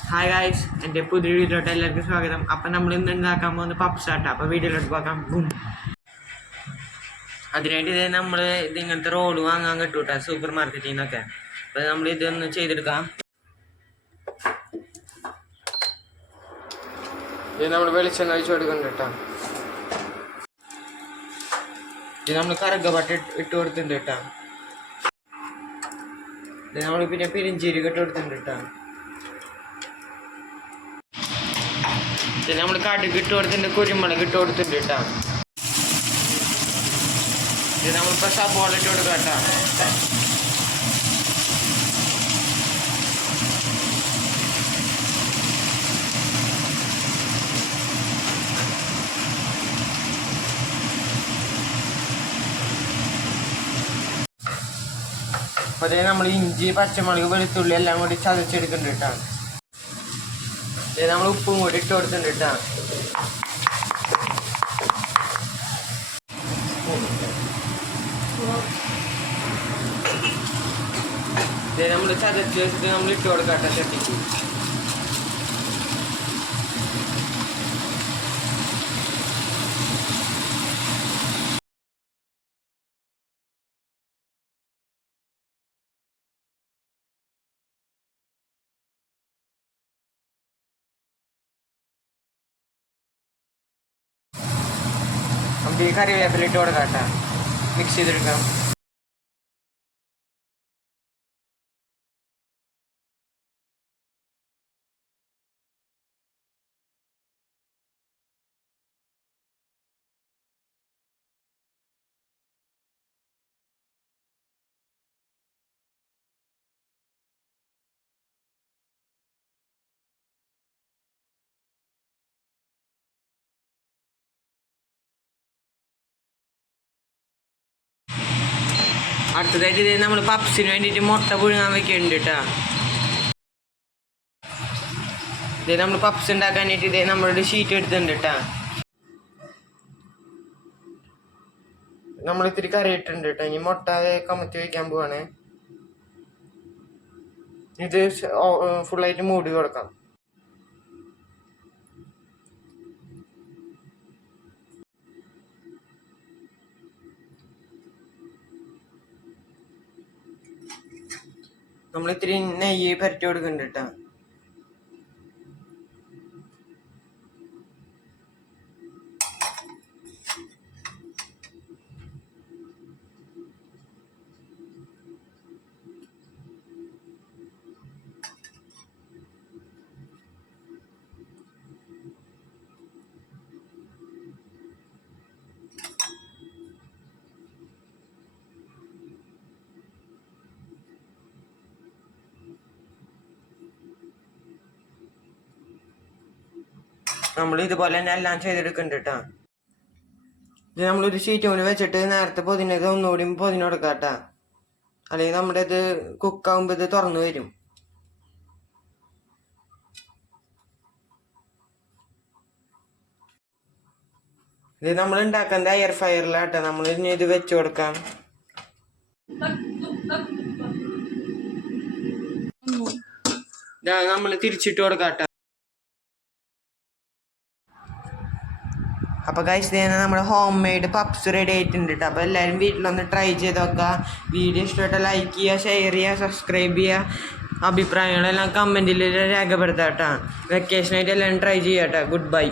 Hi guys എന്റെ പുതിയ വീഡിയോയിലോട്ട് എല്ലാവർക്കും സ്വാഗതം. അപ്പം നമ്മൾ ഇന്ന് ഉണ്ടാക്കാൻ പോകുന്ന പപ്സാട്ടാ അപ്പോൾ വീഡിയോയിലോട്ട് പോകാം. ബും. അതിനായിട്ട് ഇത് നമ്മൾ ഇത് ഇങ്ങനത്തെ റോഡ് വാങ്ങാൻ കിട്ടും കേട്ടോ സൂപ്പർ മാർക്കറ്റിൽ നിന്നൊക്കെ. അപ്പോൾ നമ്മൾ ഇതൊന്ന് ചെയ്തെടുക്കാം. ഇത് നമ്മൾ വെളിച്ചെണ്ണ ഒഴിച്ച് കൊടുക്കുന്നുണ്ട് കേട്ടോ. ഇത് നമ്മൾ കറുകപ്പട്ട ഇട്ട് ഇട്ട് കൊടുത്തിട്ടുണ്ട് കേട്ടോ. ഇത് നമ്മൾ പിന്നെ പിരിഞ്ചീരക ഇട്ട് കൊടുത്തിട്ടുണ്ട് കേട്ടോ. ഇത് നമ്മൾ കടുക് ഇട്ട് കൊടുത്തിട്ടുണ്ട് കുരുമുളക് ഇട്ട് കൊടുത്തിട്ടുണ്ട് കേട്ടോ. ഇത് നമ്മളിപ്പോൾ സബോള ഇട്ട് കൊടുക്കാം കേട്ടോ. അപ്പോൾ നമ്മൾ ഇഞ്ചി പച്ചമുളക് വെളുത്തുള്ളി എല്ലാം കൂടി ചതച്ചെടുക്കുന്നുണ്ട് കേട്ടോ. നമ്മൾ ഉപ്പും കൂടി ഇട്ട് കൊടുത്തിട്ടുണ്ട് നമ്മൾ ചതച്ച് വെച്ചിട്ട് നമ്മൾ ഇട്ട് കൊടുക്കാം ചട്ടിക്ക്. ഈ കറിവേപ്പില ഇട്ട് കൊടുക്കാം കേട്ടോ. മിക്സ് ചെയ്തെടുക്കാം. അടുത്തതായിട്ട് നമ്മൾ പപ്സിന് വേണ്ടിയിട്ട് മുട്ട പുഴുങ്ങാൻ വെക്കുന്നുണ്ട് കേട്ടോ ഇതേ നമ്മൾ പപ്സ് ഉണ്ടാക്കാനായിട്ട് ഇതേ നമ്മളൊരു ഷീറ്റ് എടുത്തിട്ടുണ്ട് കേട്ടോ നമ്മൾ ഇത്തിരി കറി ഇട്ടിട്ടുണ്ട് കേട്ടോ ഇനി മുട്ട കമത്തി വയ്ക്കാൻ പോവാണ്. ഇത് ഫുള്ളായിട്ട് മൂടി കൊടുക്കാം നമ്മൾ ഇത്തിരി നെയ്യ് പുരട്ടി കൊടുക്കുന്നുണ്ട് കേട്ടോ നമ്മൾ ഇതുപോലെ തന്നെ എല്ലാം ചെയ്തെടുക്കുന്നുണ്ട് കേട്ടോ ഇത് നമ്മളൊരു ഷീറ്റ് കൊണ്ട് വെച്ചിട്ട് നേരത്തെ പൊതിനത് ഒന്നുകൂടി പൊതിന് കൊടുക്കാം കേട്ടോ അല്ലെങ്കിൽ നമ്മുടെ ഇത് കുക്കാവുമ്പോൾ ഇത് തുറന്നു വരും. ഇത് നമ്മൾ ഉണ്ടാക്കുന്നത് എയർ ഫയറിലാട്ട നമ്മൾ ഇനി ഇത് വെച്ചു കൊടുക്കാം. നമ്മൾ തിരിച്ചിട്ട് കൊടുക്കാം അപ്പോൾ കഴിച്ച് തന്നെ നമ്മുടെ ഹോം മെയ്ഡ് പപ്സ് റെഡി ആയിട്ടുണ്ട് കേട്ടോ അപ്പോൾ എല്ലാവരും വീട്ടിലൊന്ന് ട്രൈ ചെയ്ത് നോക്കുക വീഡിയോ ഇഷ്ടപ്പെട്ട ലൈക്ക് ചെയ്യുക ഷെയർ ചെയ്യുക സബ്സ്ക്രൈബ് ചെയ്യുക. അഭിപ്രായങ്ങളെല്ലാം കമന്റിൽ രേഖപ്പെടുത്താം കേട്ടോ വെക്കേഷനായിട്ട് എല്ലാവരും ട്രൈ ചെയ്യാം കേട്ടോ ഗുഡ് ബൈ